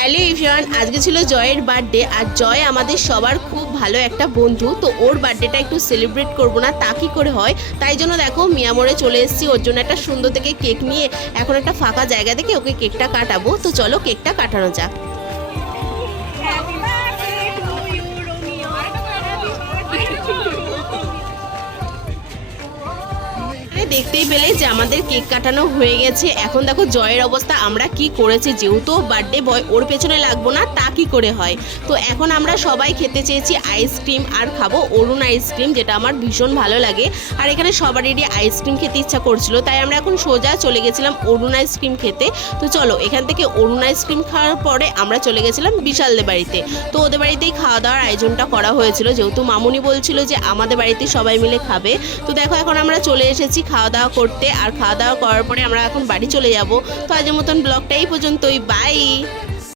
Hello everyone, আজকে ছিল জয়ের বার্থডে। আর জয় আমাদের সবার খুব ভালো একটা বন্ধু, তো ওর বার্থডেটা একটু সেলিব্রেট করবো না তা কি করে হয়। তাই জন্য দেখো মিয়ামোড়ে চলে এসেছি ওর জন্য একটা সুন্দর থেকে কেক নিয়ে। এখন একটা ফাঁকা জায়গা থেকে ওকে কেকটা কাটাবো, তো চলো কেকটা কাটানো যাক। দেখতেই পেলে যে আমাদের কেক কাটানো হয়ে গেছে। এখন দেখো জয়ের অবস্থা আমরা কি করেছি, যেহেতু বার্থডে বয় ওর পেছনে লাগবো না তা কি করে হয়। তো এখন আমরা সবাই খেতে চেয়েছি আইসক্রিম, আর খাবো অরুণ আইসক্রিম, যেটা আমার ভীষণ ভালো লাগে। আর এখানে সবারই আইসক্রিম খেতে ইচ্ছা করছিল, তাই আমরা এখন সোজা চলে গেছিলাম অরুণ আইসক্রিম খেতে। তো চলো এখান থেকে অরুণ আইসক্রিম খাওয়ার পরে আমরা চলে গেছিলাম বিশালদের বাড়িতে। তো ওদের বাড়িতেই খাওয়া দাওয়ার আয়োজনটা করা হয়েছিল, যেহেতু মামুনি বলছিল যে আমাদের বাড়িতে সবাই মিলে খাবে। তো দেখো এখন আমরা চলে এসেছি খাওয়া দাওয়া করতে, আর খাওয়া দাওয়া করার পরে আমরা এখন বাড়ি চলে যাব। তো আজকের মতন ব্লগটা এই পর্যন্তই, বাই।